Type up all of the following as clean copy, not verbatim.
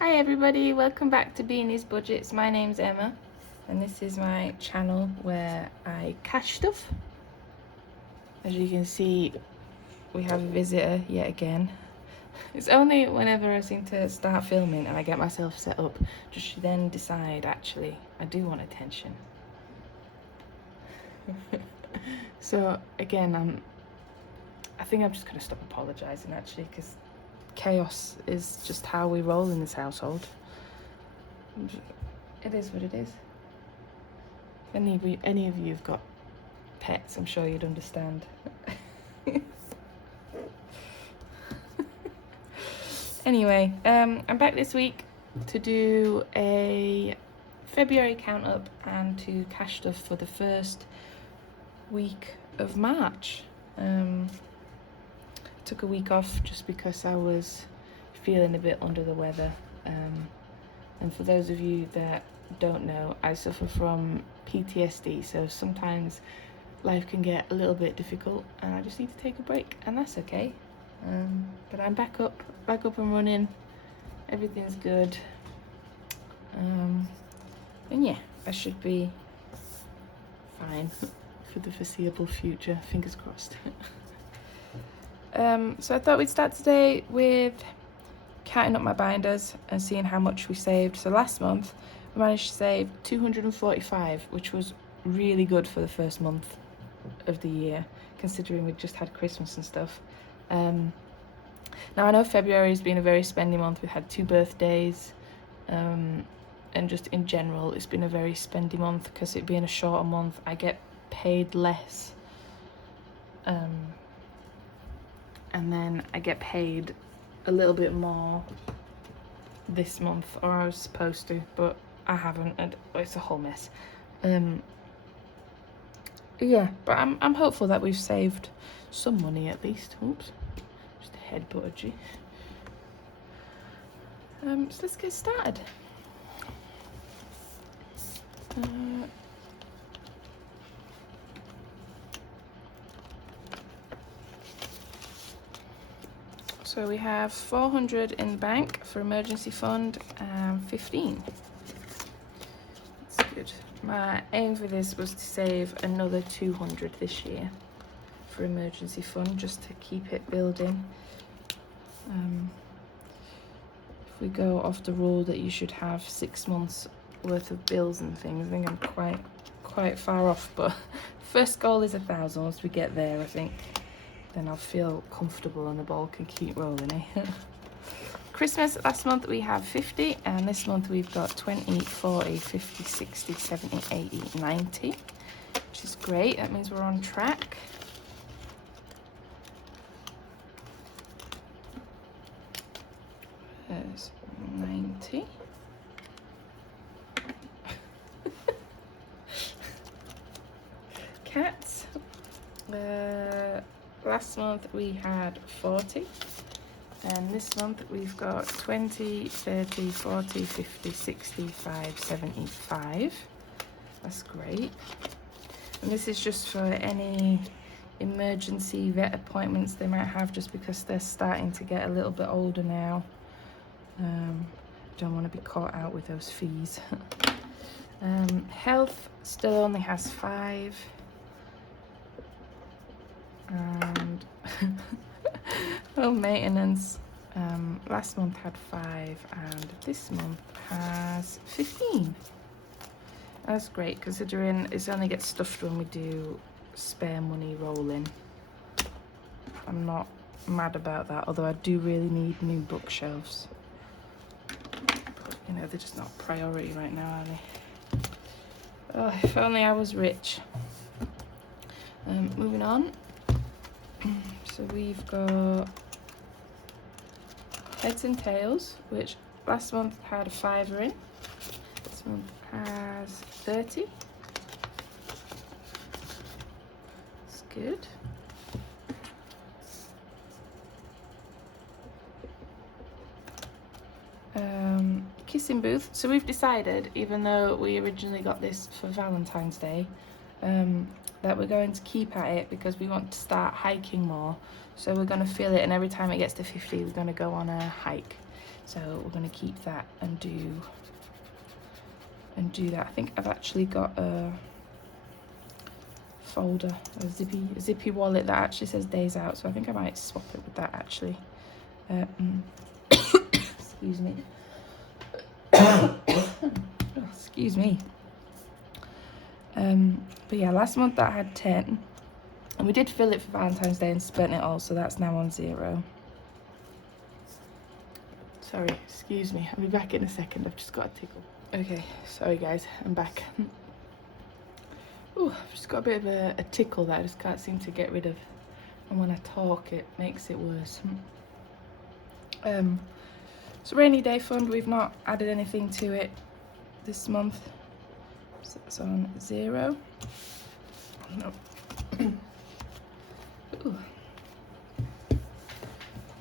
Hi everybody, welcome back to Beanie's Budgets. My name's Emma and this is my channel where I cash stuff. As you can see, we have a visitor yet again. It's only whenever I seem to start filming and I get myself set up, just to then decide actually I do want attention. So again, I think I'm just going to stop apologising actually, because chaos is just how we roll in this household. It is what it is. If any of you have got pets, I'm sure you'd understand. Anyway, I'm back this week to do a February count up and to cash stuff for the first week of March. Took a week off just because I was feeling a bit under the weather. And for those of you that don't know, I suffer from PTSD, so sometimes life can get a little bit difficult and I just need to take a break, and that's okay. But I'm back up and running. Everything's good. And yeah, I should be fine for the foreseeable future, fingers crossed. So I thought we'd start today with counting up my binders and seeing how much we saved. So last month we managed to save 245, which was really good for the first month of the year, considering we'd just had Christmas and stuff. Now I know February has been a very spendy month. We've had 2 birthdays, and just in general it's been a very spendy month because it being a shorter month I get paid less, and then I get paid a little bit more this month, or I was supposed to, but I haven't, and it's a whole mess. Yeah, but I'm hopeful that we've saved some money at least. Oops, just a headbutt G. So let's get started. So we have 400 in the bank for emergency fund and 15. That's good. My aim for this was to save another 200 this year for emergency fund, just to keep it building. If we go off the rule that you should have 6 months worth of bills and things, I think I'm quite far off, but first goal is 1,000. Once we get there, I think then I'll feel comfortable and the ball can keep rolling, eh? Christmas, last month we have 50, and this month we've got 20, 40, 50, 60, 70, 80, 90, which is great. That means we're on track. There's 90. Cats. Last month we had 40, and this month we've got 20, 30, 40, 50, 65, 75. That's great. And this is just for any emergency vet appointments they might have, just because they're starting to get a little bit older now. Don't want to be caught out with those fees. Health still only has 5. And home maintenance, last month had 5 and this month has 15. That's great, considering it only gets stuffed when we do spare money rolling. I'm not mad about that, although I do really need new bookshelves. But, you know, they're just not a priority right now, are they? Oh, if only I was rich. Moving on. So we've got heads and tails, which last month had a 5 in. This month has 30. That's good. Kissing booth. So we've decided, even though we originally got this for Valentine's Day, that we're going to keep at it because we want to start hiking more. So we're going to fill it, and every time it gets to 50 we're going to go on a hike. So we're going to keep that and do that. I think I've actually got a folder, a zippy wallet that actually says days out, so I think I might swap it with that actually. Excuse me. Excuse me. But yeah, last month that had 10, and we did fill it for Valentine's Day and spent it all, so that's now on 0. Sorry, excuse me, I'll be back in a second. I've just got a tickle. Okay, sorry guys, I'm back. Ooh, I've just got a bit of a tickle that I just can't seem to get rid of, and when I talk it makes it worse. So rainy day fund, we've not added anything to it this month, so it's on 0. No.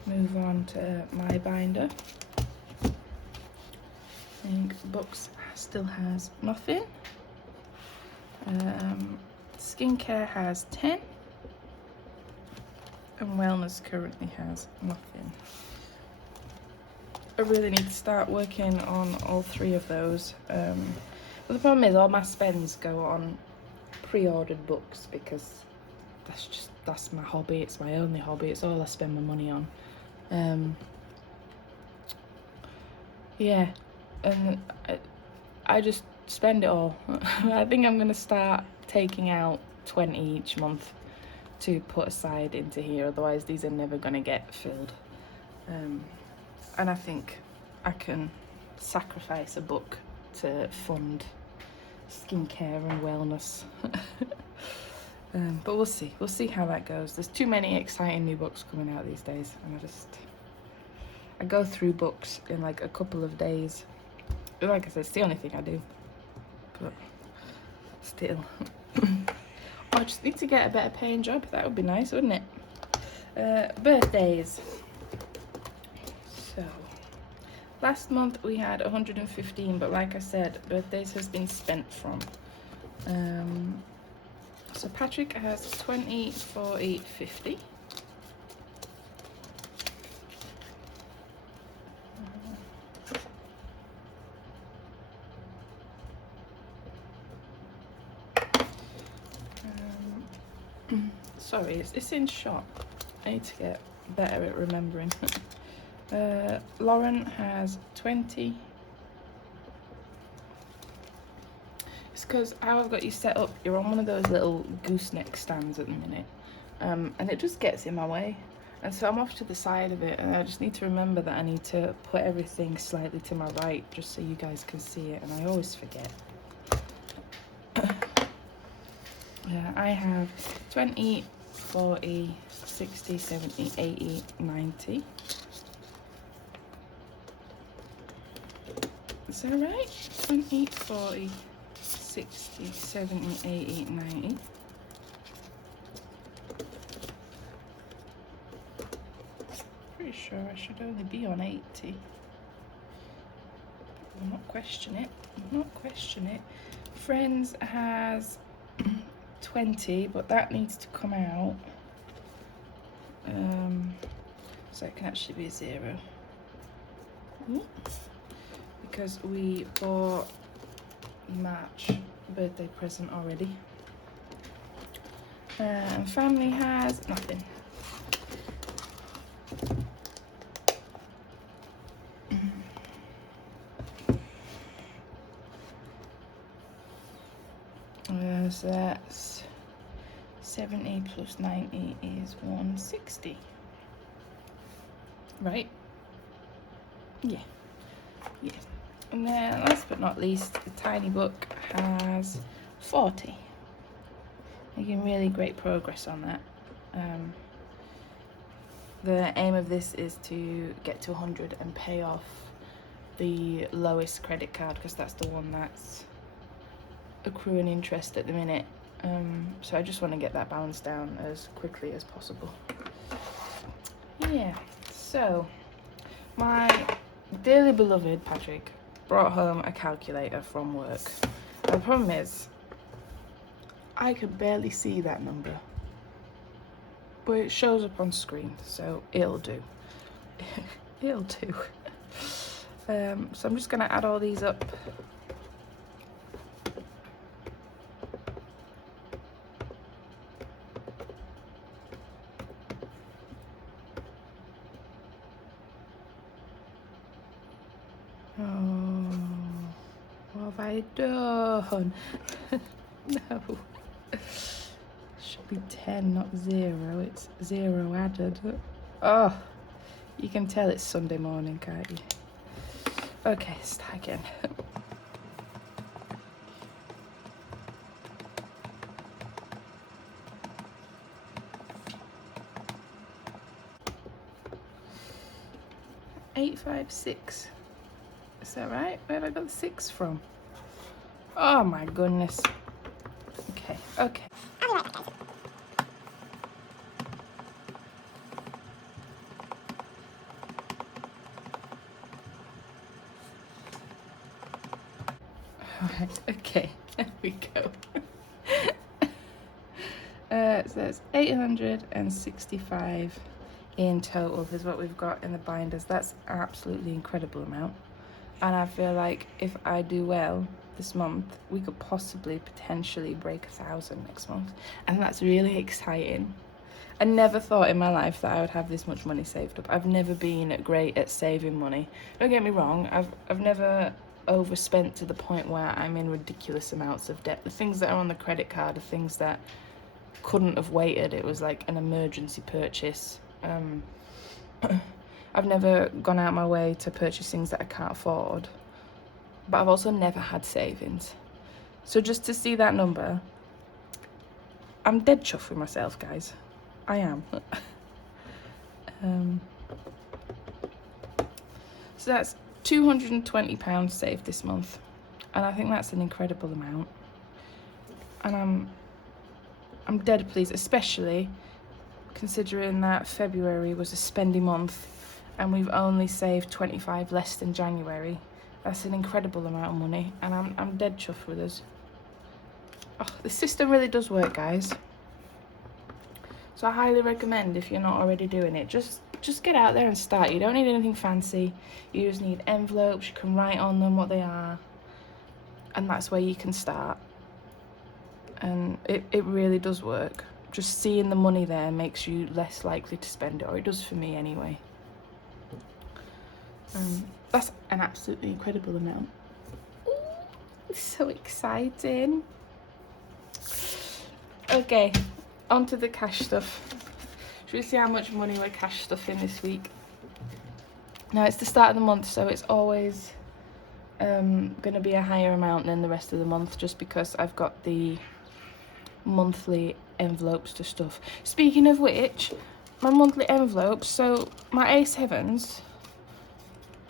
Move on to my binder. I think books still has nothing. Skincare has 10, and wellness currently has nothing. I really need to start working on all 3 of those. But the problem is all my spends go on pre-ordered books because that's my hobby. It's my only hobby. It's all I spend my money on. Yeah, and I just spend it all. I think I'm gonna start taking out 20 each month to put aside into here, otherwise these are never gonna get filled. And I think I can sacrifice a book to fund skincare and wellness. But we'll see how that goes. There's too many exciting new books coming out these days, and I go through books in like a couple of days. Like I said, it's the only thing I do, but still. Oh, I just need to get a better paying job. That would be nice, wouldn't it? Birthdays. So last month we had 115, but like I said, birthdays has been spent from. So Patrick has 20, 40, 50. Sorry, it's in shop. I need to get better at remembering. Lauren has 20. It's because how I've got you set up, you're on one of those little gooseneck stands at the minute, and it just gets in my way. And so I'm off to the side of it, and I just need to remember that I need to put everything slightly to my right just so you guys can see it, and I always forget. Yeah, I have 20, 40, 60, 70, 80, 90. Is that right? 20, 40, 60, 70, 80, 90. Pretty sure I should only be on 80. I'll not question it. I'll not question it. Friends has 20, but that needs to come out. So it can actually be 0. Because we bought March birthday present already. And family has nothing. So that's 70 plus 90 is 160. Right? Yeah. Yeah. And then last but not least, the tiny book has 40. Making really great progress on that. The aim of this is to get to 100 and pay off the lowest credit card, because that's the one that's accruing interest at the minute. So I just want to get that balance down as quickly as possible. Yeah, so my dearly beloved Patrick brought home a calculator from work. The problem is, I could barely see that number, but it shows up on screen, so it'll do. It'll do. So I'm just gonna add all these up. Oh, what have I done? No. Should be 10, not 0. It's 0 added. Oh, you can tell it's Sunday morning, can't you? Okay, start again. $856. Is that right? Where have I got the 6 from? Oh my goodness. Okay, okay. Alright, okay, there we go. So that's 865 in total is what we've got in the binders. That's absolutely incredible amount. And I feel like if I do well this month, we could possibly potentially break 1,000 next month. And that's really exciting. I never thought in my life that I would have this much money saved up. I've never been great at saving money. Don't get me wrong, I've never overspent to the point where I'm in ridiculous amounts of debt. The things that are on the credit card are things that couldn't have waited. It was like an emergency purchase. I've never gone out my way to purchase things that I can't afford, but I've also never had savings. So just to see that number, I'm dead chuffed with myself, guys. I am. So that's £220 saved this month, and I think that's an incredible amount. And I'm dead pleased, especially considering that February was a spendy month and we've only saved 25 less than January. That's an incredible amount of money, and I'm dead chuffed with us. Oh, the system really does work, guys. So I highly recommend, if you're not already doing it, just get out there and start. You don't need anything fancy. You just need envelopes. You can write on them what they are, and that's where you can start. And it really does work. Just seeing the money there makes you less likely to spend it, or it does for me anyway. That's an absolutely incredible amount. Ooh, it's so exciting. Okay, on to the cash stuff. Should we see how much money we're cash stuffing this week? Now, it's the start of the month, so it's always going to be a higher amount than the rest of the month, just because I've got the monthly envelopes to stuff. Speaking of which, my monthly envelopes, so my A7s,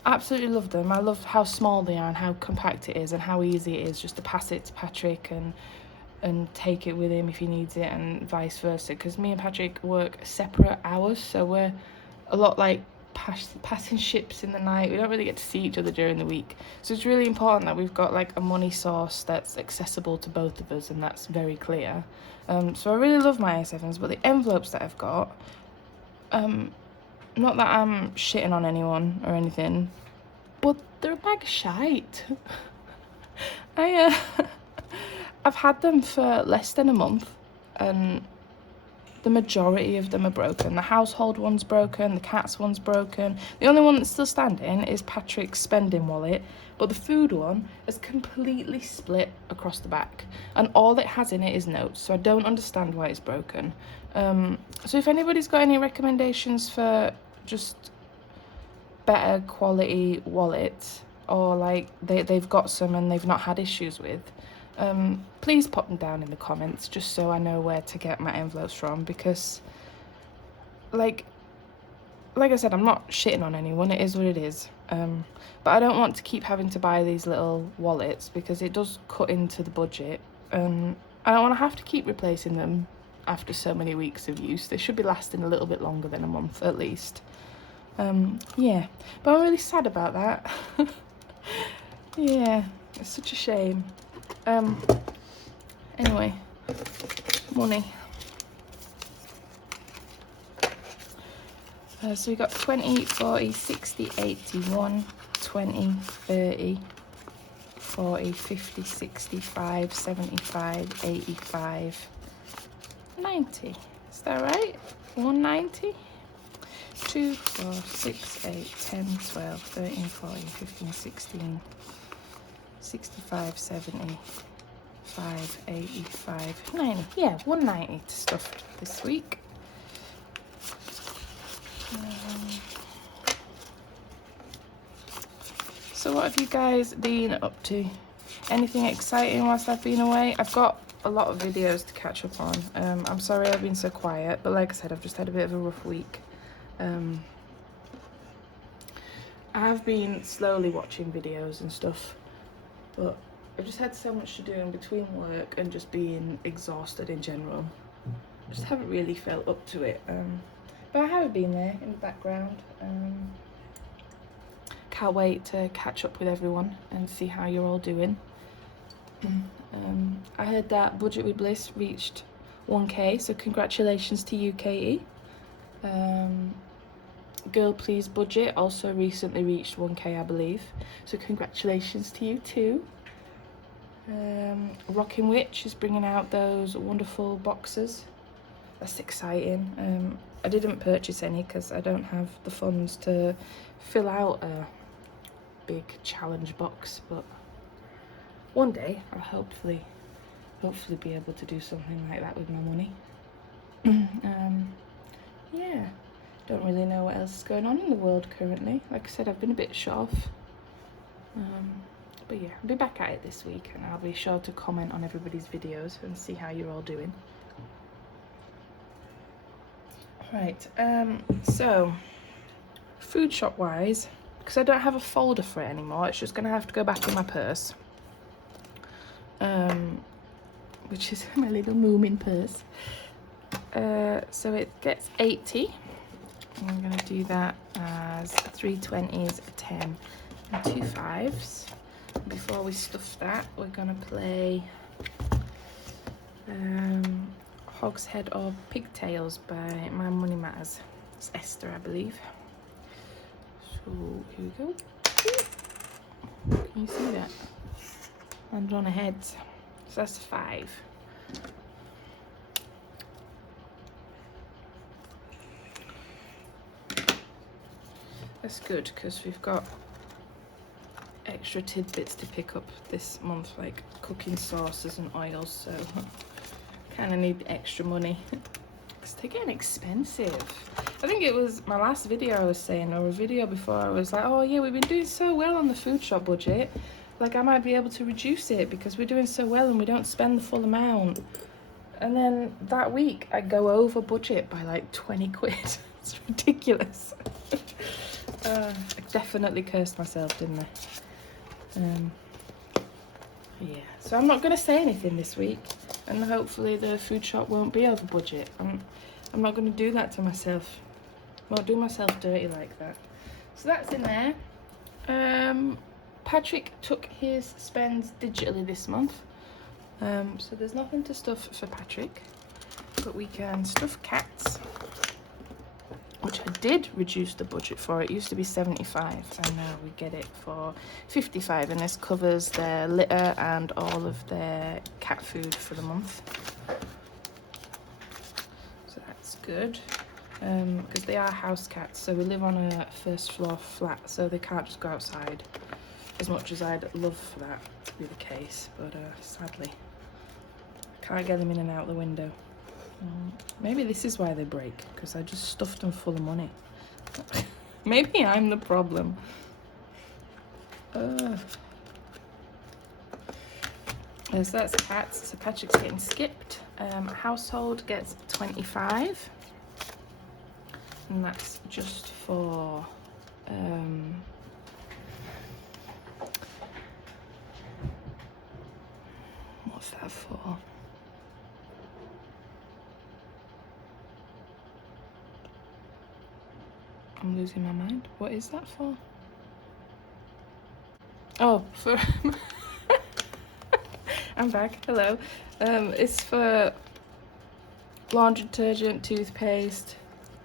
absolutely love them. I love how small they are and how compact it is and how easy it is just to pass it to Patrick and take it with him if he needs it, and vice versa, because me and Patrick work separate hours, so we're a lot like passing ships in the night. We don't really get to see each other during the week, so it's really important that we've got like a money source that's accessible to both of us, and that's very clear. So I really love my A7s, but the envelopes that I've got, not that I'm shitting on anyone or anything, but they're a bag of shite. I've had them for less than a month, and the majority of them are broken. The household one's broken, the cat's one's broken. The only one that's still standing is Patrick's spending wallet, but the food one is completely split across the back, and all it has in it is notes, so I don't understand why it's broken. So if anybody's got any recommendations for just better quality wallets, or like they've got some and they've not had issues with, please pop them down in the comments, just so I know where to get my envelopes from, because like I said, I'm not shitting on anyone, it is what it is, but I don't want to keep having to buy these little wallets, because it does cut into the budget, and I don't want to have to keep replacing them after so many weeks of use. They should be lasting a little bit longer than a month at least. Yeah, but I'm really sad about that. Yeah, it's such a shame. Anyway, money. So we got 20, 40, 60, 80, 1, 20, 30, 40, 50, 65, 75, 85, 90. Is that right? 190? 2, 4, 6, 8, 10, 12, 13, 14, 15, 16, 65, 70, 5, 85, 90. Yeah, 190 to stuffed this week. So what have you guys been up to? Anything exciting whilst I've been away? I've got a lot of videos to catch up on. I'm sorry I've been so quiet, but like I said, I've just had a bit of a rough week. I've been slowly watching videos and stuff, but I've just had so much to do in between work and just being exhausted in general. Just haven't really felt up to it. But I have been there in the background. Can't wait to catch up with everyone and see how you're all doing. I heard that Budget with Bliss reached 1k, so congratulations to you, Katie. Girl Please Budget also recently reached 1k, I believe, so congratulations to you too. Rockin' Witch is bringing out those wonderful boxes. That's exciting. I didn't purchase any because I don't have the funds to fill out a big challenge box, but one day I'll hopefully be able to do something like that with my money. Yeah, don't really know what else is going on in the world currently. Like I said, I've been a bit shut off. But yeah, I'll be back at it this week and I'll be sure to comment on everybody's videos and see how you're all doing. Right, so food shop wise, because I don't have a folder for it anymore, it's just gonna have to go back in my purse. Which is my little Moomin purse. So it gets 80. I'm gonna do that as 3 20s, a 10, and 2 5s. Before we stuff that, we're gonna play Hogshead or Pigtails by My Money Matters. It's Esther, I believe. So here we go. Can you see that? And on a head. So that's 5. That's good because we've got extra tidbits to pick up this month, like cooking sauces and oils, so kind of need extra money because they're getting expensive. I think it was my last video I was saying, or a video before, I was like, oh yeah, we've been doing so well on the food shop budget, like I might be able to reduce it because we're doing so well and we don't spend the full amount. And then that week I go over budget by like 20 quid. It's ridiculous. I definitely cursed myself, didn't I? Yeah, so I'm not going to say anything this week, and hopefully the food shop won't be over budget. I'm not going to do that to myself. I won't do myself dirty like that. So that's in there. Patrick took his spends digitally this month, so there's nothing to stuff for Patrick, but we can stuff Cats, which I did reduce the budget for. It used to be 75 and now we get it for 55, and this covers their litter and all of their cat food for the month. So that's good, because they are house cats, so we live on a first floor flat, so they can't just go outside, as much as I'd love for that to be the case, but sadly can't get them in and out the window. Maybe this is why they break, because I just stuffed them full of money. Maybe I'm the problem. So that's Cats. So Patrick's getting skipped. Household gets 25, and that's just for what's that for? I'm losing my mind. What is that for? Oh, for I'm back. Hello. It's for laundry detergent, toothpaste,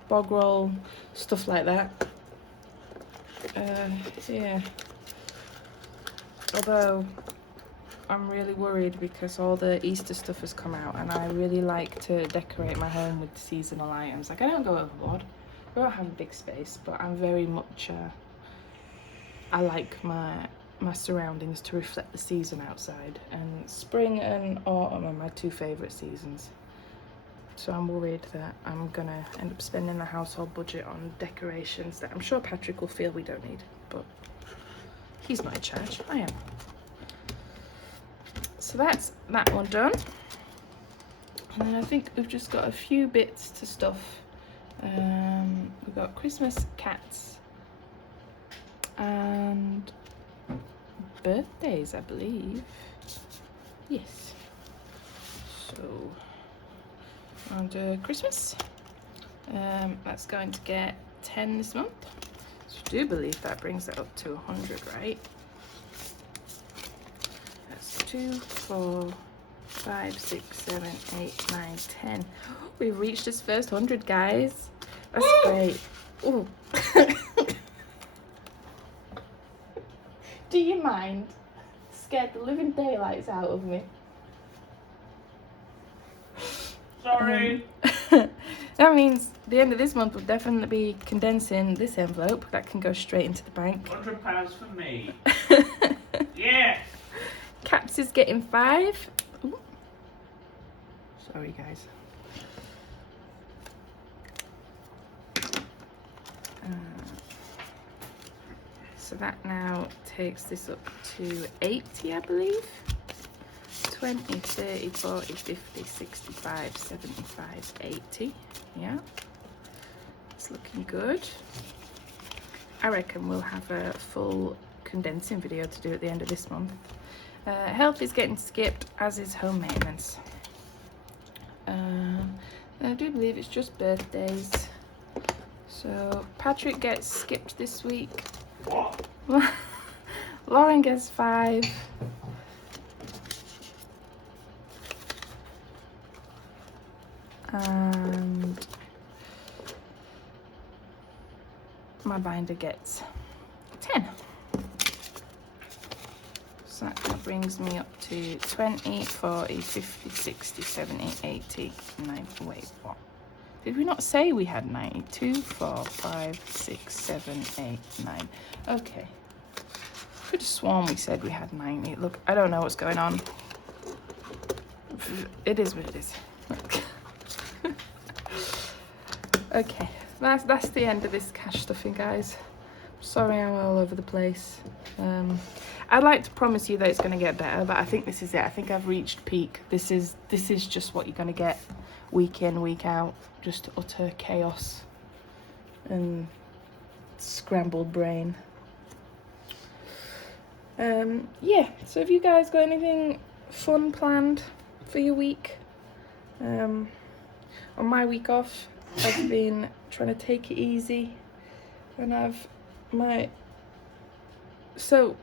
bog roll, stuff like that. Yeah. Although I'm really worried because all the Easter stuff has come out, and I really like to decorate my home with seasonal items. Like, I don't go overboard. I don't have a big space, but I'm very much I like my surroundings to reflect the season outside, and spring and autumn are my two favourite seasons. So I'm worried that I'm gonna end up spending the household budget on decorations that I'm sure Patrick will feel we don't need, but he's not in charge, I am. So that's that one done. And then I think we've just got a few bits to stuff. We've got Christmas cats and birthdays, I believe. Yes. So on Christmas, that's going to get 10 this month. So I do believe that brings it up to 100, right? That's 2, 4, 5, 6, 7, 8, 9, 10. We've reached this first 100, guys. That's great. Ooh. Do you mind? Scared the living daylights out of me. Sorry. That means the end of this month will definitely be condensing this envelope. That can go straight into the bank. £100 for me. Yes. Caps is getting 5. Ooh. Sorry, guys. So that now takes this up to 80, I believe. 20, 30, 40, 50, 65, 75, 80. Yeah, it's looking good. I reckon we'll have a full condensing video to do at the end of this month. Health is getting skipped, as is home maintenance. I do believe it's just birthdays. So Patrick gets skipped this week. What? Lauren gets 5. And my binder gets 10. So that kind of brings me up to 20, 40, 50, 60, 70, 80, 90. Wait, what? Did we not say we had 90? 2, 4, 5, 6, 7, 8, 9. Okay. Could have sworn we said we had 90. Look, I don't know what's going on. It is what it is. Okay, that's the end of this cash stuffing, guys. Sorry I'm all over the place. I'd like to promise you that it's going to get better, but I think this is it. I think I've reached peak. This is just what you're going to get week in, week out. Just utter chaos and scrambled brain. Yeah, so have you guys got anything fun planned for your week? On my week off, I've been trying to take it easy, and so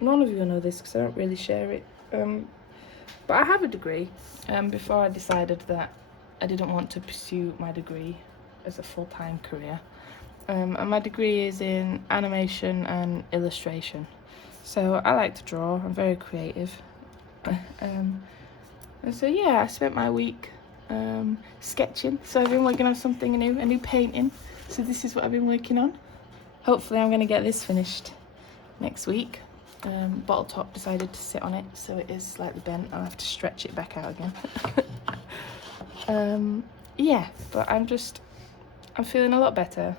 none of you know this because I don't really share it, but I have a degree. Before I decided that I didn't want to pursue my degree as a full-time career, and my degree is in animation and illustration. So I like to draw. I'm very creative, and so yeah, I spent my week sketching. So I've been working on something new, a new painting. So this is what I've been working on. Hopefully I'm going to get this finished next week. Bottle top decided to sit on it, so it is slightly bent. I'll have to stretch it back out again. Yeah, but I'm feeling a lot better.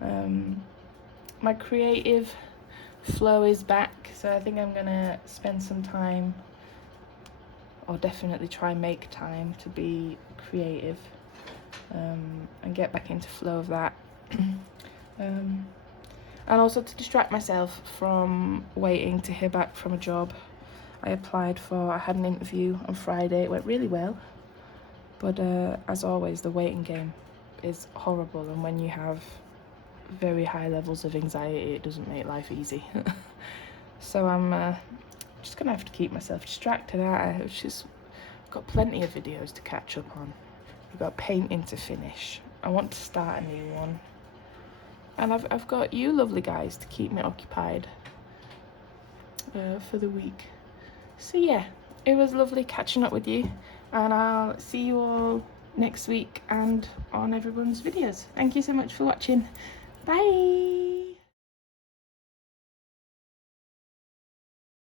My creative flow is back, so I think I'm gonna spend some time, or definitely try and make time to be creative, and get back into flow of that. And also to distract myself from waiting to hear back from a job I applied for. I had an interview on Friday. It went really well, but as always, the waiting game is horrible, and when you have very high levels of anxiety, it doesn't make life easy. So I'm just gonna have to keep myself distracted, aren't I? It's just got plenty of videos to catch up on. We've got painting to finish. I want to start a new one. And I've got you lovely guys to keep me occupied for the week. So yeah, it was lovely catching up with you, and I'll see you all next week and on everyone's videos. Thank you so much for watching. Bye.